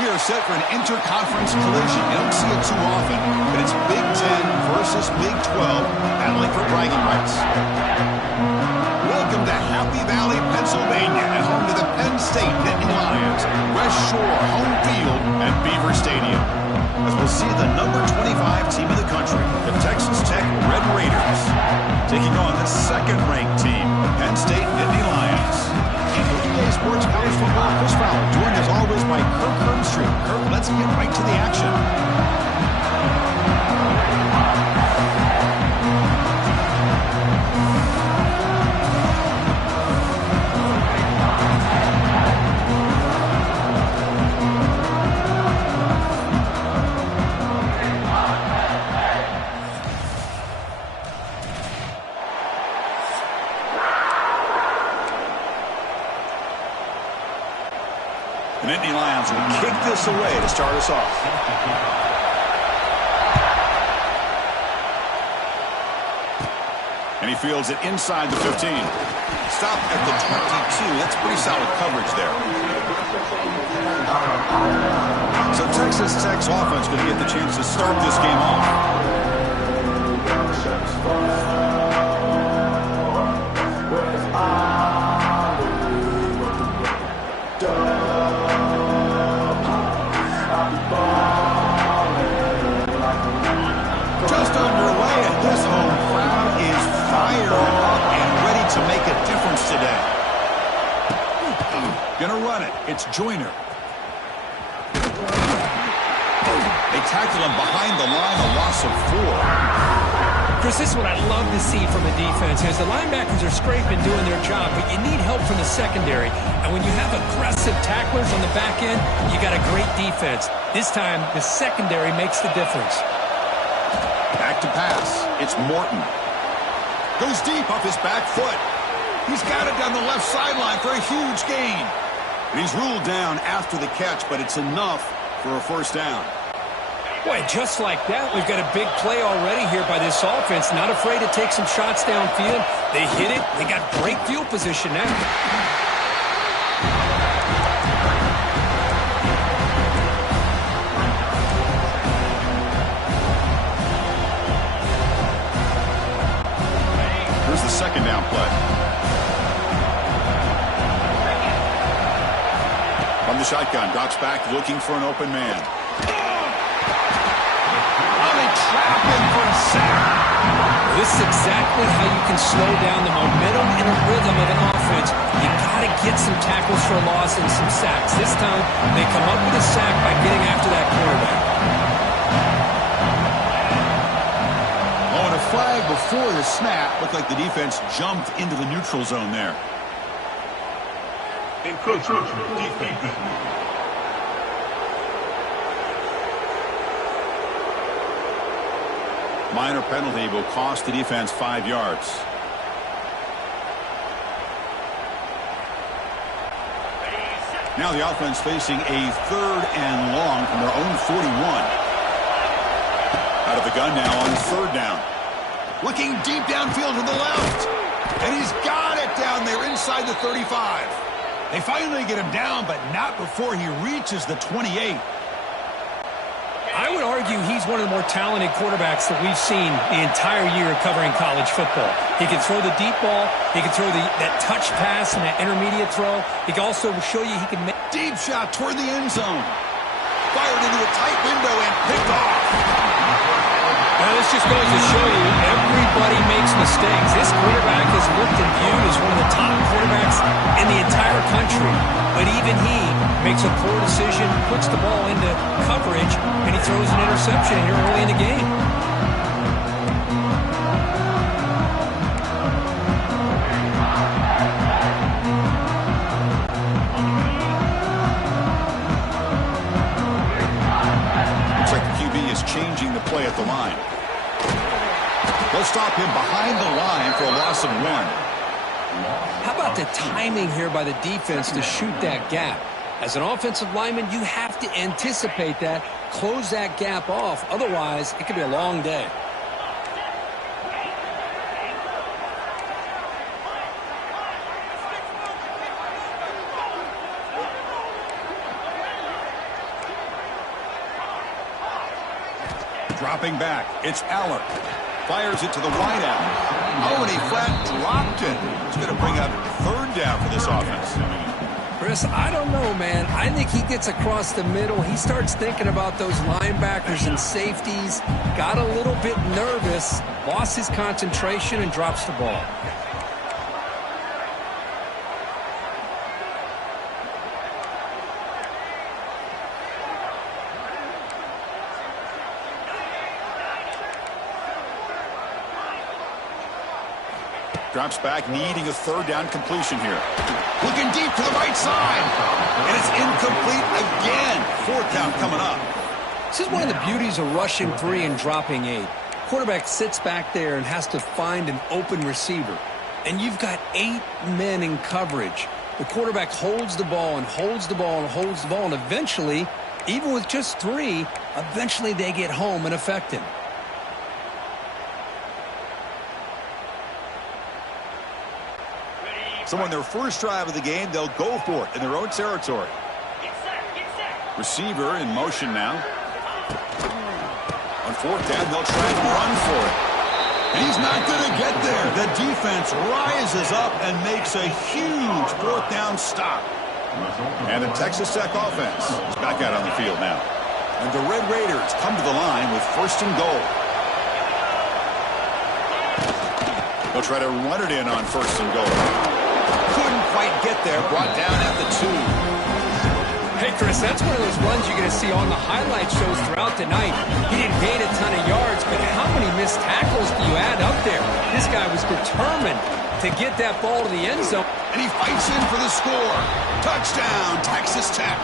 We are set for an interconference collision. You don't see it too often, but it's Big 10 versus Big 12 battling for bragging rights. Welcome to Happy Valley, Pennsylvania, and home to the Penn State Nittany Lions, West Shore home field at Beaver Stadium. As we'll see the number 25 team in the country, the Texas Tech Red Raiders, taking on the second-ranked team, the Penn State Nittany Lions. Today's Sports College Football, Chris Fowler, joined as always by Kirk Herbstreit. Kirk, let's get right to the action. The Nittany Lions will kick this away to start us off. And he fields it inside the 15. Stop at the 22. That's pretty solid coverage there. So Texas Tech's offense going to get the chance to start this game off. Just underway, and this home crowd is fired up and ready to make a difference today. Gonna run it. It's Joyner. They tackle him behind the line, a loss of 4. Chris, this is what I love to see from a defense. As the linebackers are scraping, doing their job, but you need help from the secondary. And when you have aggressive tacklers on the back end, you got a great defense. This time, the secondary makes the difference. Back to pass. It's Morton. Goes deep off his back foot. He's got it down the left sideline for a huge gain. And he's ruled down after the catch, but it's enough for a first down. Boy, just like that, we've got a big play already here by this offense. Not afraid to take some shots downfield. They hit it. They got great field position now. Here's the second down play. From the shotgun, drops back looking for an open man. Trap him for a sack. This is exactly how you can slow down the momentum and a rhythm of an offense. You got to get some tackles for a loss and some sacks. This time, they come up with a sack by getting after that quarterback. Oh, and a flag before the snap. Looked like the defense jumped into the neutral zone there. Encroachment defense. Minor penalty will cost the defense 5 yards. Now the offense facing a 3rd and long from their own 41. Out of the gun now on 3rd down. Looking deep downfield to the left. And he's got it down there inside the 35. They finally get him down, but not before he reaches the 28. I would argue he's one of the more talented quarterbacks that we've seen the entire year covering college football. He can throw the deep ball. He can throw that touch pass and that intermediate throw. He can also show you he can make... Deep shot toward the end zone. Fired into a tight window and picked off. Now, this just goes to show you everybody makes mistakes. This quarterback is looked and viewed as one of the top quarterbacks in the entire country. But even he makes a poor decision, puts the ball into coverage, and he throws an interception here early in the game. Looks like the QB is changing the play at the line. They'll stop him behind the line for a loss of 1. How about the timing here by the defense to shoot that gap? As an offensive lineman, you have to anticipate that, close that gap off. Otherwise, it could be a long day. Dropping back, it's Aller. Fires it to the wideout. Oh, and he flat dropped it. It's going to bring up third down for this offense. Chris, I don't know, man. I think he gets across the middle. He starts thinking about those linebackers and safeties. Got a little bit nervous, lost his concentration, and drops the ball. Drops back, needing a third down completion here. Looking deep to the right side. And it's incomplete again. Fourth down coming up. This is one of the beauties of rushing 3 and dropping 8. Quarterback sits back there and has to find an open receiver. And you've got 8 men in coverage. The quarterback holds the ball and holds the ball and holds the ball. And eventually, even with just 3, eventually they get home and affect him. So on their first drive of the game, they'll go for it in their own territory. Receiver in motion now. On fourth down, they'll try and run for it. And he's not going to get there. The defense rises up and makes a huge fourth down stop. And the Texas Tech offense is back out on the field now. And the Red Raiders come to the line with first and goal. They'll try to run it in on first and goal. Couldn't quite get there, brought down at the 2. Hey, Chris, that's one of those runs you're going to see on the highlight shows throughout the night. He didn't gain a ton of yards, but how many missed tackles do you add up there? This guy was determined to get that ball to the end zone. And he fights in for the score. Touchdown, Texas Tech.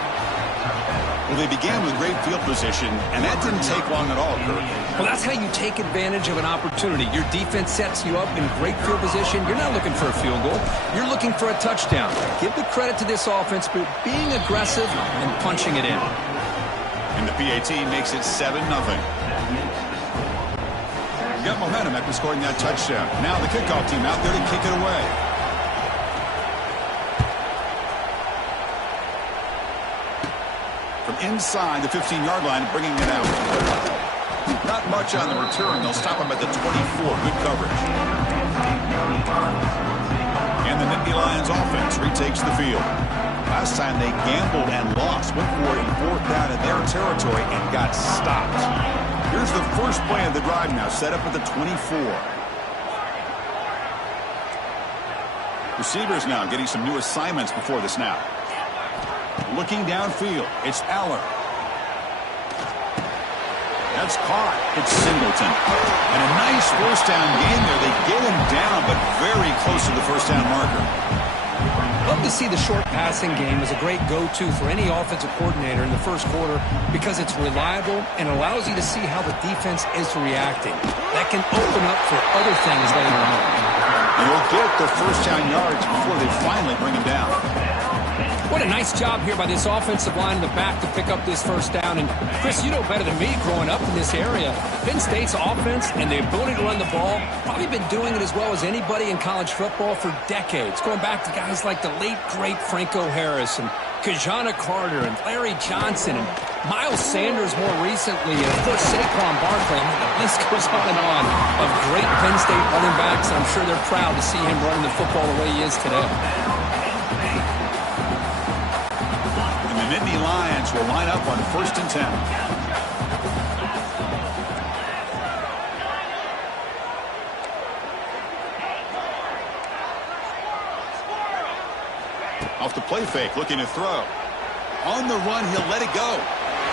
Well, they began with great field position, and that didn't take long at all, Kirk. Well, that's how you take advantage of an opportunity. Your defense sets you up in great field position. You're not looking for a field goal. You're looking for a touchdown. Give the credit to this offense for being aggressive and punching it in. And the PAT makes it 7-0. Got momentum after scoring that touchdown. Now the kickoff team out there to kick it away. From inside the 15-yard line, bringing it out. Not much on the return. They'll stop him at the 24. Good coverage. And the Nittany Lions offense retakes the field. Last time they gambled and lost. Went for it in fourth down in their territory and got stopped. Here's the first play of the drive now, set up at the 24. Receivers now getting some new assignments before the snap. Looking downfield, it's Aller. That's caught. It's Singleton. And a nice first down gain there. They get him down, but very close to the first down marker. Love to see the short passing game as a great go-to for any offensive coordinator in the first quarter because it's reliable and allows you to see how the defense is reacting. That can open up for other things later on. And he'll get the first down yards before they finally bring him down. What a nice job here by this offensive line in the back to pick up this first down. And, Chris, you know better than me growing up in this area, Penn State's offense and the ability to run the ball, probably been doing it as well as anybody in college football for decades, going back to guys like the late, great Franco Harris and Kajana Carter and Larry Johnson and Miles Sanders more recently, and, of course, Saquon Barkley. The list goes on and on of great Penn State running backs, and I'm sure they're proud to see him running the football the way he is today. The Nittany Lions will line up on first and 10. Off the play fake, looking to throw. On the run, he'll let it go.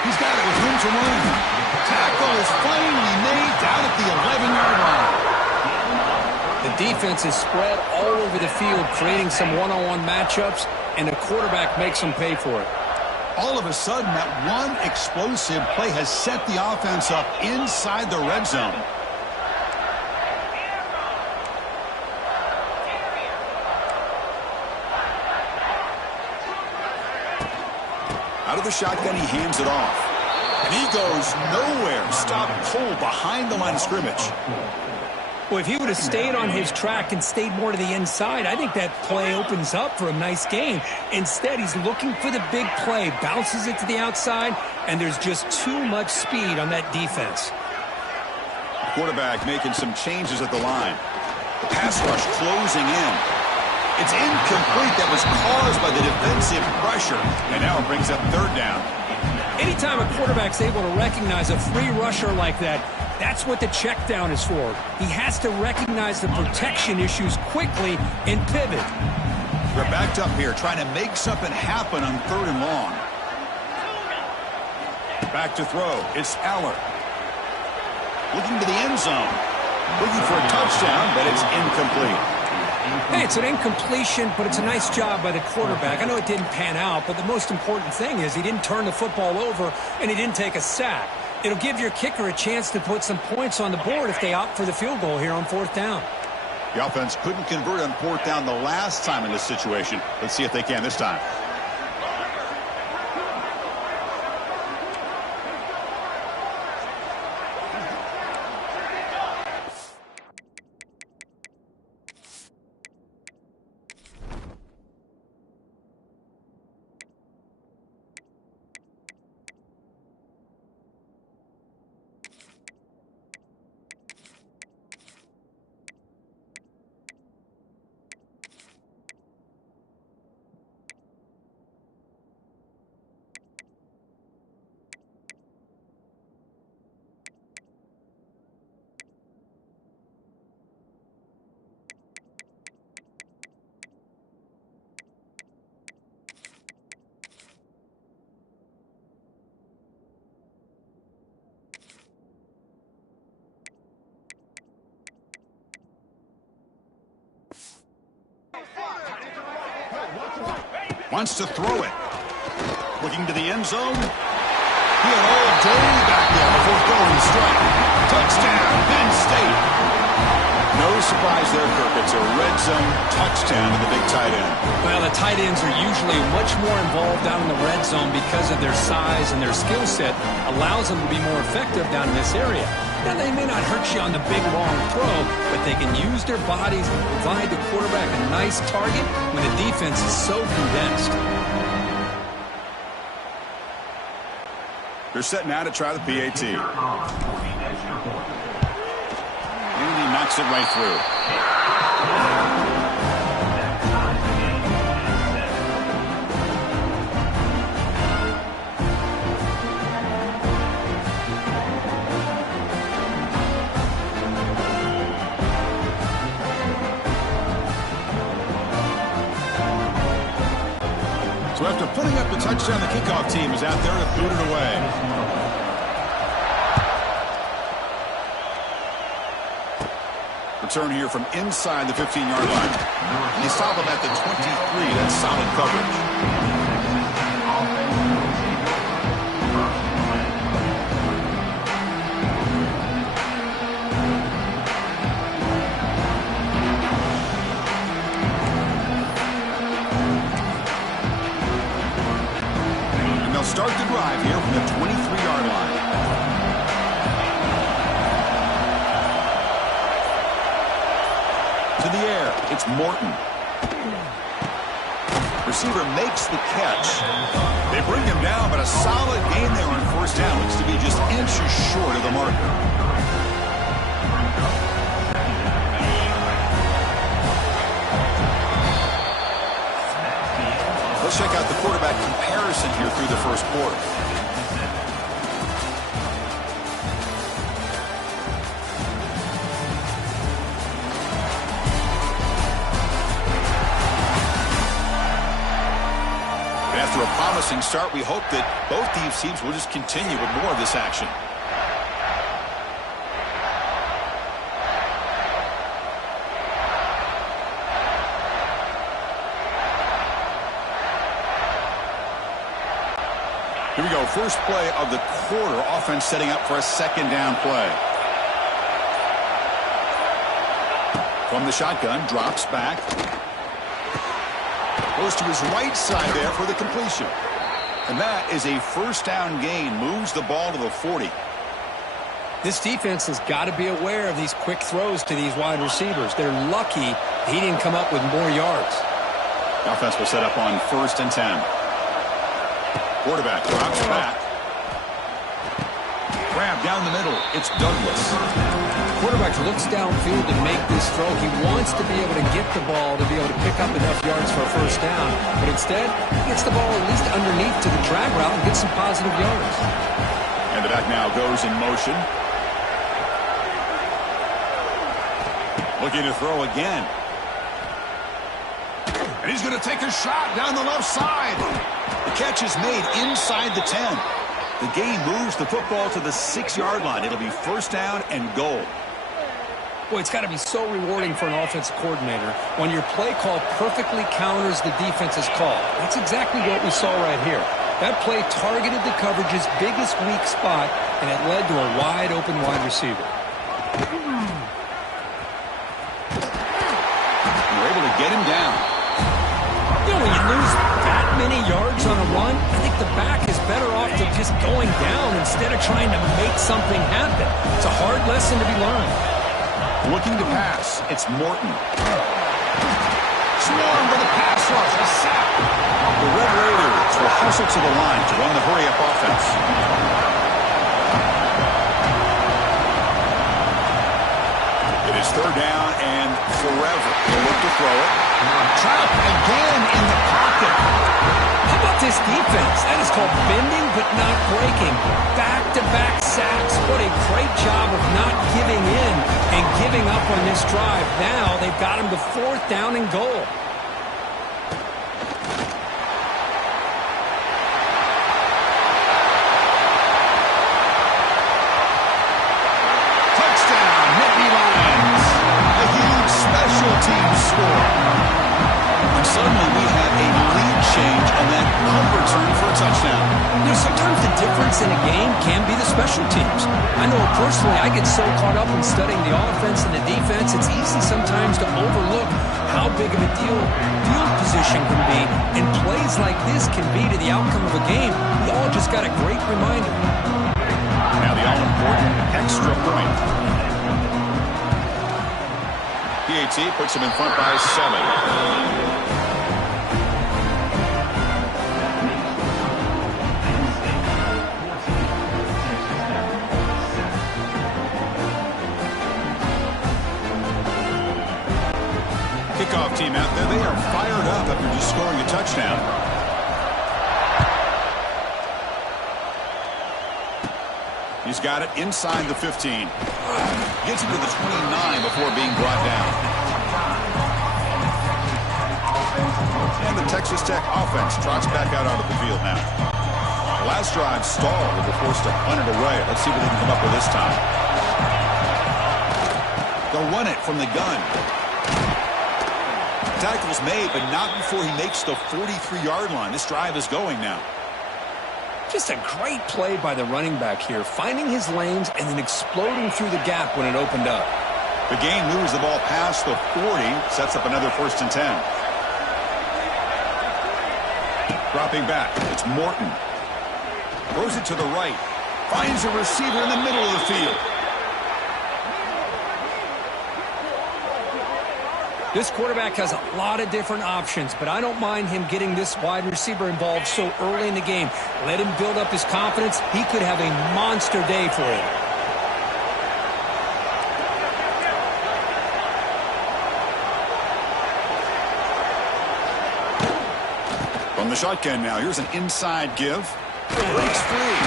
He's got it with room to run. Tackle is finally made down at the 11-yard line. The defense is spread all over the field, creating some one-on-one matchups, and the quarterback makes them pay for it. All of a sudden, that one explosive play has set the offense up inside the red zone. Out of the shotgun, he hands it off. And he goes nowhere. Stopped cold behind the line of scrimmage. Well, if he would have stayed on his track and stayed more to the inside, I think that play opens up for a nice gain. Instead, he's looking for the big play, bounces it to the outside, and there's just too much speed on that defense. Quarterback making some changes at the line. The pass rush closing in. It's incomplete. That was caused by the defensive pressure. And now it brings up third down. Anytime a quarterback's able to recognize a free rusher like that, that's what the check down is for. He has to recognize the protection issues quickly and pivot. We're backed up here trying to make something happen on 3rd and long. Back to throw. It's Aller. Looking to the end zone. Looking for a touchdown, but it's incomplete. Hey, it's an incompletion, but it's a nice job by the quarterback. I know it didn't pan out, but the most important thing is he didn't turn the football over and he didn't take a sack. It'll give your kicker a chance to put some points on the board if they opt for the field goal here on 4th down. The offense couldn't convert on 4th down the last time in this situation. Let's see if they can this time. Wants to throw it. Looking to the end zone. He had all day back there before throwing the strike. Touchdown, Penn State. No surprise there, Kirk. It's a red zone touchdown to the big tight end. Well, the tight ends are usually much more involved down in the red zone because of their size and their skill set allows them to be more effective down in this area. Now, they may not hurt you on the big, long throw, but they can use their bodies to provide the quarterback a nice target when the defense is so condensed. They're set now to try the PAT. And he knocks it right through. So after putting up the touchdown, the kickoff team is out there to boot it away. Return here from inside the 15-yard line. They stop him at the 23. That's solid coverage. Start the drive here from the 23-yard line. To the air, it's Morton. Receiver makes the catch. They bring him down, but a solid gain there on 1st down. Looks to be just inches short of the marker. Let's check out the quarterback comparison here through the 1st quarter. And after a promising start, we hope that both these teams will just continue with more of this action. Here we go, first play of the quarter. Offense setting up for a 2nd down play. From the shotgun, drops back. Goes to his right side there for the completion. And that is a 1st down gain. Moves the ball to the 40. This defense has got to be aware of these quick throws to these wide receivers. They're lucky he didn't come up with more yards. The offense will set up on 1st and 10. Quarterback drops back. Grab down the middle. It's Douglas. quarterback looks downfield to make this throw. He wants to be able to get the ball to be able to pick up enough yards for a first down. But instead, he gets the ball at least underneath to the drag route and gets some positive yards. And the back now goes in motion. Looking to throw again. And he's going to take a shot down the left side. The catch is made inside the 10. The game moves the football to the 6-yard line. It'll be first down and goal. Boy, it's got to be so rewarding for an offensive coordinator when your play call perfectly counters the defense's call. That's exactly what we saw right here. That play targeted the coverage's biggest weak spot, and it led to a wide-open wide receiver. You're able to get him down. You know, when you lose that many yards on a run, I think the back is better off to just going down instead of trying to make something happen. It's a hard lesson to be learned. Looking to pass. It's Morton. Swarm with a pass rush. A sack. The Red Raiders will hustle to the line to run the hurry-up offense. It is third down and forever. They'll look to throw it. Trap again in the pocket. How about this defense? That is called bending but not breaking. Back-to-back sacks. What a great job of not giving in and giving up on this drive. Now they've got him to fourth down and goal. Touchdown, Nittany Lions. A huge special teams score. And suddenly we have a lead change on that punt return for a touchdown. You know, sometimes the difference in a game can be the special teams. I know personally I get so caught up in studying the offense and the defense, it's easy sometimes to overlook how big of a deal field position can be, and plays like this can be to the outcome of a game. We all just got a great reminder. Now the all-important extra point. PAT puts him in front by 7. Kickoff team out there. They are fired up after just scoring a touchdown. He's got it inside the 15. Gets it to the 29 before being brought down. And the Texas Tech offense trots back out onto the field now. Last drive stalled. They were forced to punt it away. Let's see what they can come up with this time. They'll run it from the gun. Tackle's made, but not before he makes the 43-yard line. This drive is going now. Just a great play by the running back here, finding his lanes and then exploding through the gap when it opened up. The gain moves the ball past the 40, sets up another 1st and 10. Dropping back, it's Morton. Throws it to the right. Finds a receiver in the middle of the field. This quarterback has a lot of different options, but I don't mind him getting this wide receiver involved so early in the game. Let him build up his confidence. He could have a monster day for him. From the shotgun now, here's an inside give. Breaks free.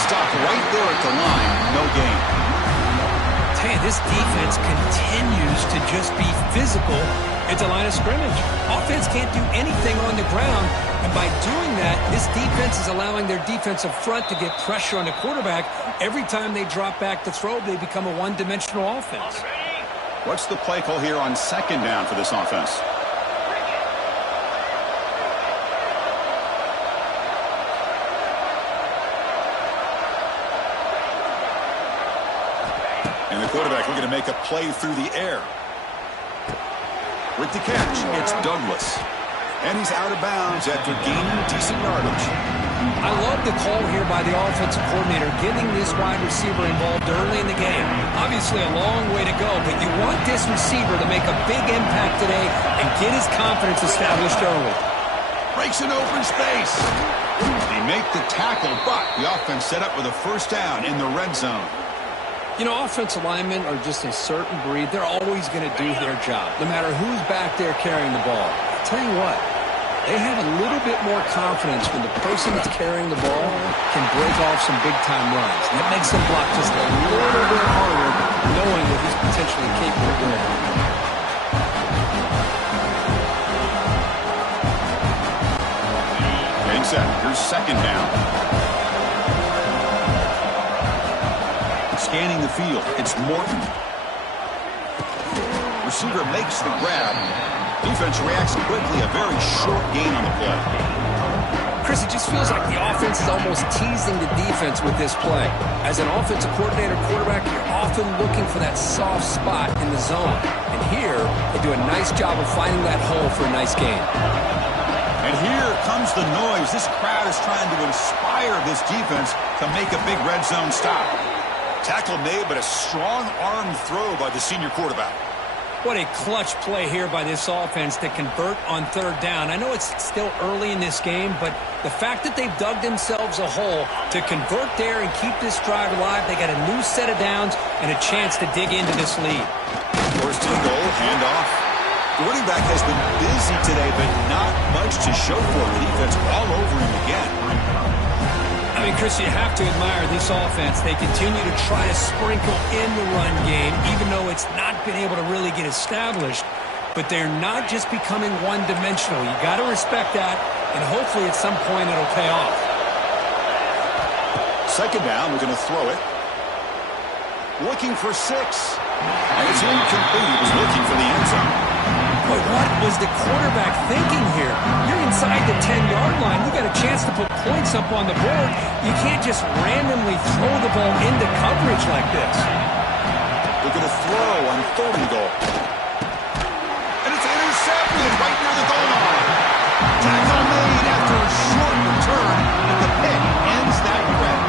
Stopped right there at the line. No gain. Hey, this defense continues to just be physical at the line of scrimmage. Offense can't do anything on the ground, and by doing that, this defense is allowing their defensive front to get pressure on the quarterback. Every time they drop back to throw, they become a one-dimensional offense. What's the play call here on 2nd down for this offense? And the quarterback looking to make a play through the air. With the catch, it's Douglas. And he's out of bounds after gaining decent yardage. I love the call here by the offensive coordinator, getting this wide receiver involved early in the game. Obviously a long way to go, but you want this receiver to make a big impact today and get his confidence established early. Breaks an open space. They make the tackle, but the offense set up with a 1st down in the red zone. You know, offensive linemen are just a certain breed. They're always going to do their job, no matter who's back there carrying the ball. I'll tell you what, they have a little bit more confidence when the person that's carrying the ball can break off some big-time runs. And that makes them block just a little bit harder, knowing what he's potentially capable of doing. Set. Here's second down. Scanning the field. It's Morton. Receiver makes the grab. Defense reacts quickly. A very short gain on the play. Chris, it just feels like the offense is almost teasing the defense with this play. As an offensive coordinator, quarterback, you're often looking for that soft spot in the zone. And here, they do a nice job of finding that hole for a nice gain. And here comes the noise. This crowd is trying to inspire this defense to make a big red zone stop. Tackle made, but a strong arm throw by the senior quarterback. What a clutch play here by this offense to convert on third down. I know it's still early in this game, but the fact that they've dug themselves a hole to convert there and keep this drive alive, they got a new set of downs and a chance to dig into this lead. First and goal, handoff. The running back has been busy today, but not much to show for it. The defense all over him again. I mean, Chris, you have to admire this offense. They continue to try to sprinkle in the run game, even though it's not been able to really get established. But they're not just becoming one-dimensional. You got to respect that, and hopefully at some point it'll pay off. Second down, we're going to throw it. Looking for 6. And it's incomplete. He was looking for the end zone. But what was the quarterback thinking here? You're inside the 10-yard line. You got a chance to put points up on the board. You can't just randomly throw the ball into coverage like this. They're going to throw on third and goal. And it's intercepted right near the goal line. Tackle made after a short return, and the pick ends that threat.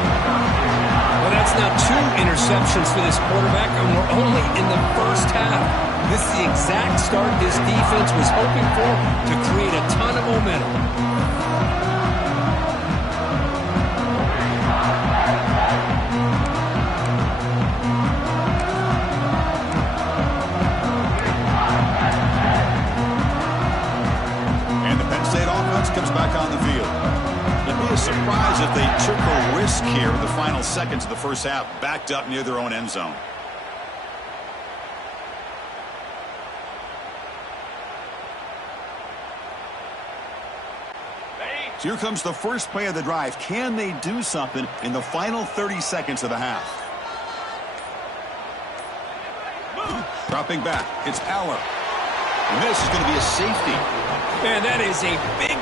Well, that's now 2 interceptions for this quarterback, and we're only in the first half. This is the exact start this defense was hoping for to create a ton of momentum. And the Penn State offense comes back on the field. It'd be a surprise if they took a risk here in the final seconds of the first half, backed up near their own end zone. So here comes the first play of the drive. Can they do something in the final 30 seconds of the half? Dropping back, it's Aller. And this is going to be a safety. Man, that is a big